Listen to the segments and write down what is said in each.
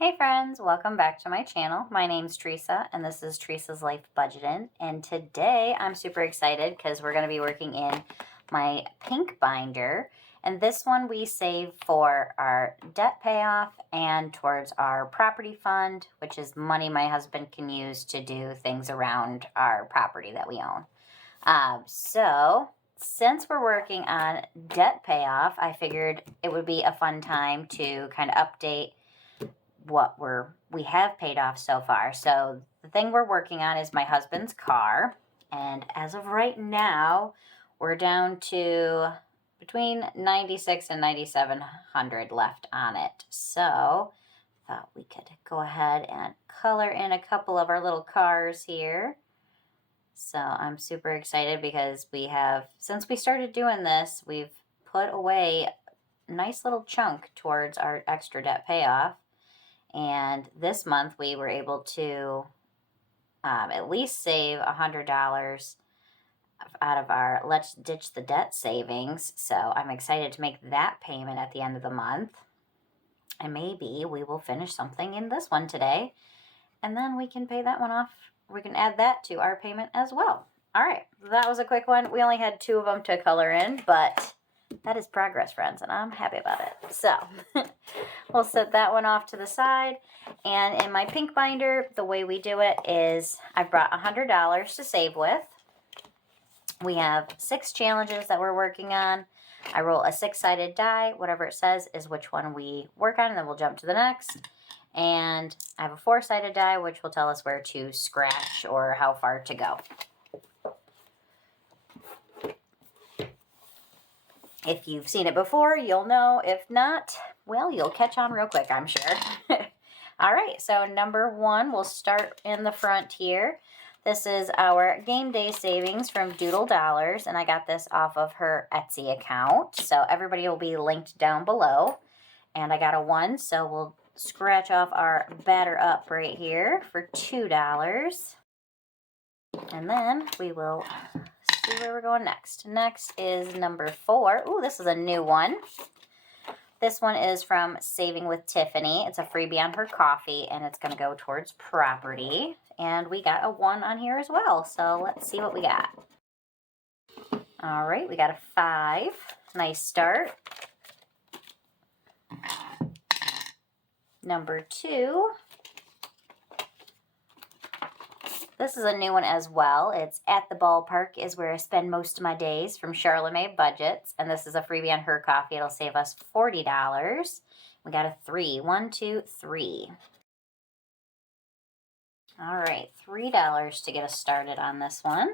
Hey friends, welcome back to my channel. My name's Teresa and this is Teresa's Life Budgeting. And today I'm super excited because we're going to be working in my pink binder. And this one we save for our debt payoff and towards our property fund, which is money my husband can use to do things around our property that we own. So since we're working on debt payoff, I figured it would be a fun time to kind of update what we have paid off so far. So the thing we're working on is my husband's car, and as of right now we're down to between 96 and 9700 left on it. So I thought we could go ahead and color in a couple of our little cars here. So I'm super excited because since we started doing this, we've put away a nice little chunk towards our extra debt payoff. And this month we were able to at least save $100 out of our Let's Ditch the Debt savings. So I'm excited to make that payment at the end of the month. And maybe we will finish something in this one today. And then we can pay that one off. We can add that to our payment as well. All right, that was a quick one. We only had 2 of them to color in, but that is progress, friends, and I'm happy about it. So we'll set that one off to the side. And in my pink binder, the way we do it is I've brought $100 to save with. We have 6 challenges that we're working on. I roll a 6-sided die. Whatever it says is which one we work on, and then we'll jump to the next. And I have a 4-sided die, which will tell us where to scratch or how far to go. If you've seen it before, you'll know. If not, well, you'll catch on real quick, I'm sure. All right, so number 1, we'll start in the front here. This is our game day savings from Doodle Dollarz, and I got this off of her Etsy account. So everybody will be linked down below. And I got a 1, so we'll scratch off our batter up right here for $2. And then we will see where we're going next. Next is number 4. Ooh, this is a new one. This one is from Saving with Tiffany. It's a freebie on her coffee, and it's going to go towards property. And we got a 1 on here as well. So let's see what we got. All right, we got a 5. Nice start. Number 2. This is a new one as well. It's At the Ballpark is Where I Spend Most of My Days from Sharla Mae Budgets. And this is a freebie on her coffee. It'll save us $40. We got a 3. 1, 2, 3. All right, $3 to get us started on this one.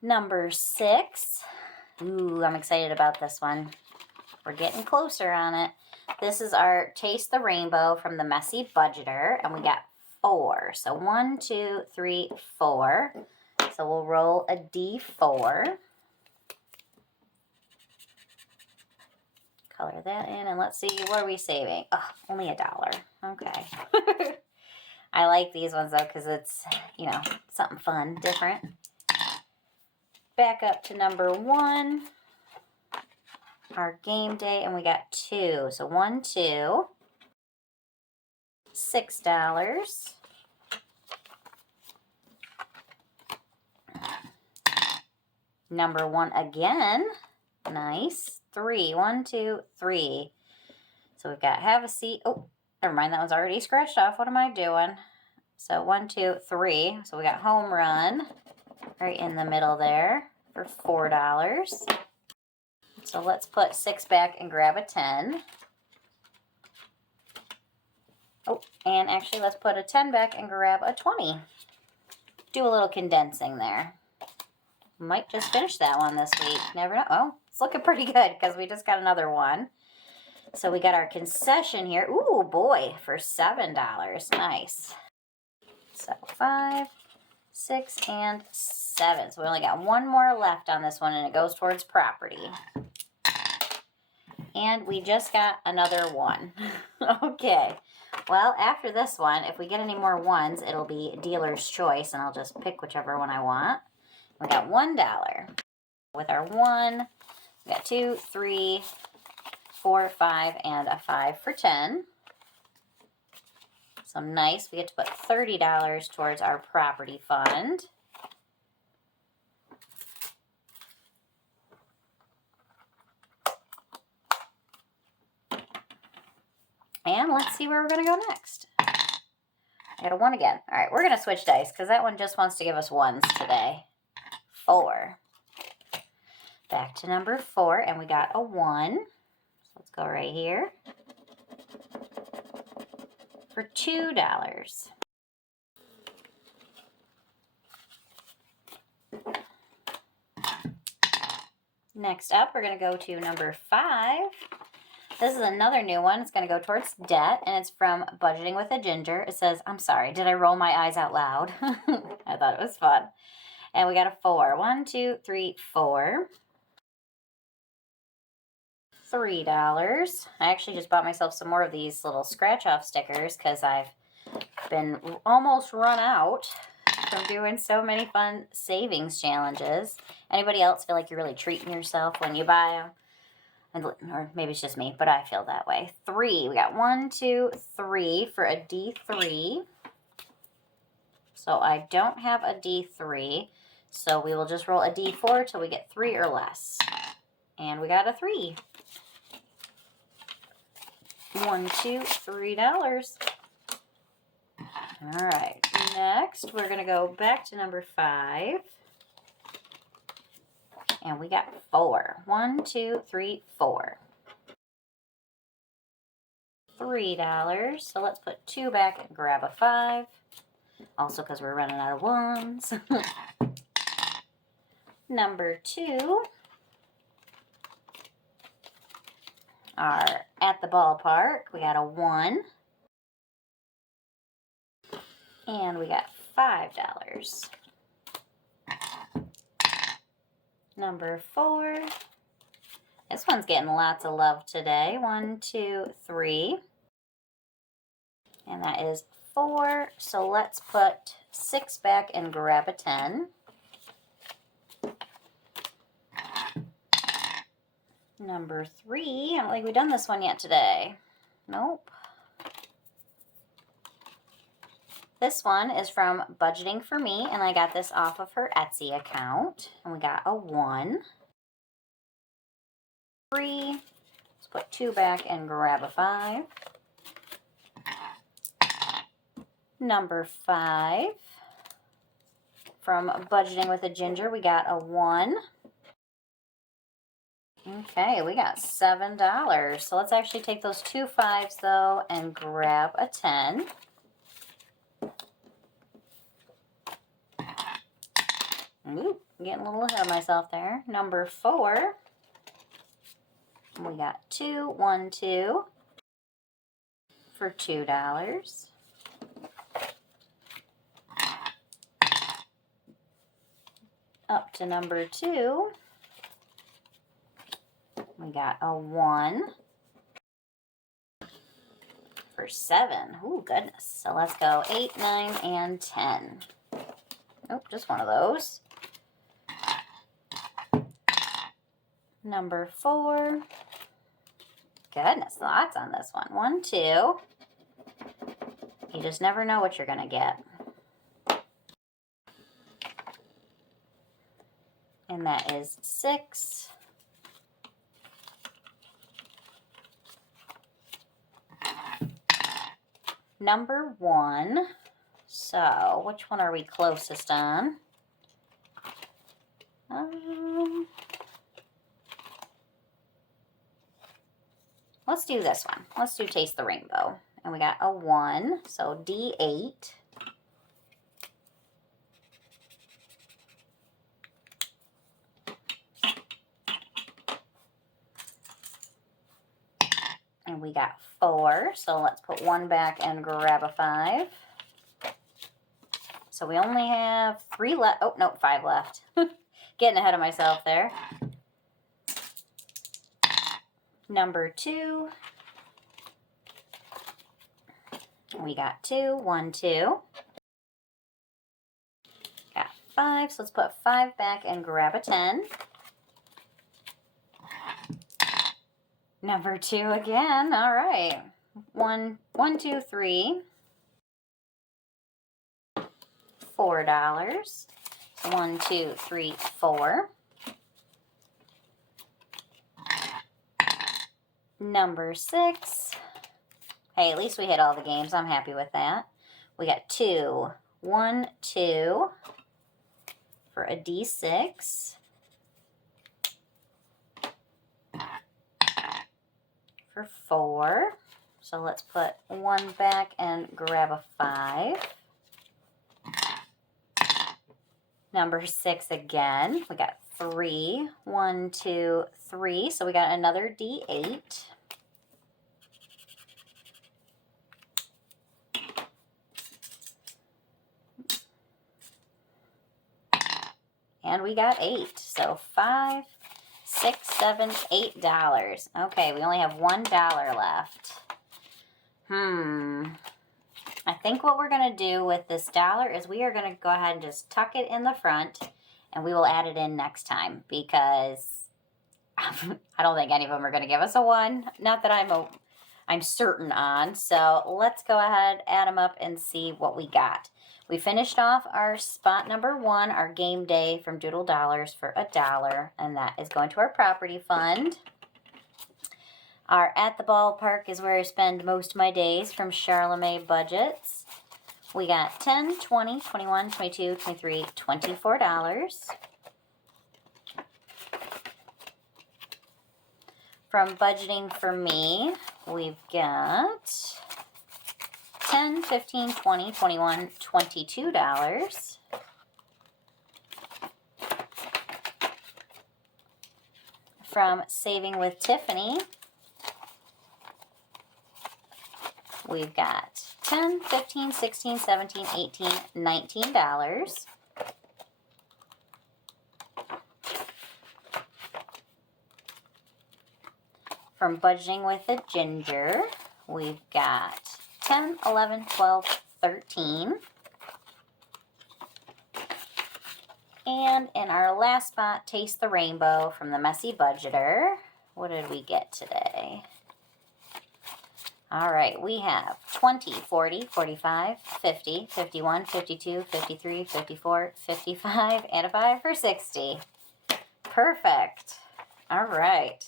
Number 6. Ooh, I'm excited about this one. We're getting closer on it. This is our Taste the Rainbow from the Messy Budgeter, and we got 4. So 1, 2, 3, 4. So we'll roll a D4. Color that in, and let's see, what are we saving? Oh, only $1. Okay. I like these ones, though, because it's, you know, something fun, different. Back up to number 1. Our game day, and we got 2. So 1, 2. $6. Number 1 again. Nice. 3. 1, 2, 3. So we've got have a seat. Oh, never mind. That one's already scratched off. What am I doing? So 1, 2, 3. So we got home run right in the middle there for $4. So let's put 6 back and grab a 10. Oh, and actually let's put a 10 back and grab a 20. Do a little condensing there. Might just finish that one this week. Never know. Oh, it's looking pretty good because we just got another 1. So we got our concession here. Ooh, boy, for $7. Nice. So 5, 6, and 7. So we only got 1 more left on this one, and it goes towards property. And we just got another 1. Okay. Well, after this one, if we get any more 1s, it'll be dealer's choice, and I'll just pick whichever one I want. We got $1. With our 1, we got 2, 3, 4, 5, and a 5 for 10. So nice. We get to put $30 towards our property fund. And let's see where we're going to go next. I got a 1 again. All right, we're going to switch dice because that one just wants to give us 1s today. 4. Back to number 4, and we got a 1. So let's go right here for $2. Next up, we're going to go to number 5. This is another new one. It's going to go towards debt, and it's from Budgeting with a Ginger. It says, I'm sorry, did I roll my eyes out loud? I thought it was fun. And we got a 4. 1, 2, 3, 4. $3. I actually just bought myself some more of these little scratch-off stickers because I've been almost run out from doing so many fun savings challenges. Anybody else feel like you're really treating yourself when you buy them? Or maybe it's just me, but I feel that way. 3. We got 1, 2, 3 for a D3. So I don't have a D3. So we will just roll a D4 till we get 3 or less. And we got a 3. 1, 2, $3. All right. Next, we're going to go back to number 5. And we got 4. 1, 2, 3, 4. $3. So let's put 2 back and grab a 5. Also because we're running out of 1s. Number 2 are at the ballpark. We got a 1. And we got $5. Number 4. This one's getting lots of love today. 1, 2, 3. And that is 4. So let's put 6 back and grab a 10. Number 3. I don't think we've done this one yet today. Nope. This one is from Budgeting for Me, and I got this off of her Etsy account. And we got a 1. 3. Let's put 2 back and grab a 5. Number 5. From Budgeting with a Ginger, we got a 1. Okay, we got $7. So let's actually take those 2 5s, though, and grab a 10. Ooh, I'm getting a little ahead of myself there. Number 4. We got 2, 1, 2 for $2. Up to number 2. We got a 1 for 7. Ooh, goodness. So let's go 8, 9, and 10. Nope, just one of those. Number 4. Goodness, lots on this one. 1, 2. You just never know what you're going to get. And that is 6. Number 1. So, which one are we closest on? Let's do this one. Let's do Taste the Rainbow. And we got a 1, so D8. And we got 4, so let's put 1 back and grab a 5. So we only have 3 left. Oh, no, 5 left. Getting ahead of myself there. Number 2. We got 2, 1, 2. Got 5, so let's put 5 back and grab a 10. Number 2 again. All right. 1, 2, 3. $4. 1, 2, 3, 4. Number 6. Hey, at least we hit all the games. I'm happy with that. We got 2, 1, 2 for a D6. For 4. So let's put 1 back and grab a 5. Number 6 again. We got 3, 1, 2, 3. So we got another D8. And we got 8. So 5, 6, 7, $8. Okay, we only have $1 left. I think what we're going to do with this dollar is we are going to go ahead and just tuck it in the front, and we will add it in next time, because I don't think any of them are going to give us a 1. Not that I'm certain on. So let's go ahead, add them up, and see what we got. We finished off our spot number 1, our game day from Doodle Dollarz for $1, and that is going to our property fund. Our At the Ballpark is where I spend most of my days from Sharla Mae Budgets. We got 10, 20, 21, 22, 23, $24. From Budgeting for Me, we've got 10, 15, 20, 21, $22. From Saving with Tiffany, we've got 10, 15, 16, 17, 18, $19. From Budgeting with a Ginger, we've got 10, 11, 12, 13. And in our last spot, Taste the Rainbow from the Messy Budgeter. What did we get today? All right, we have 20, 40, 45, 50, 51, 52, 53, 54, 55, and a 5 for 60. Perfect. All right.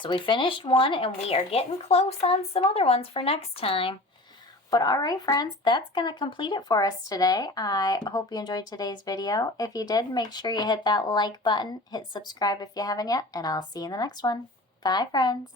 So we finished one, and we are getting close on some other ones for next time. But all right, friends, that's going to complete it for us today. I hope you enjoyed today's video. If you did, make sure you hit that like button, hit subscribe if you haven't yet, and I'll see you in the next one. Bye, friends.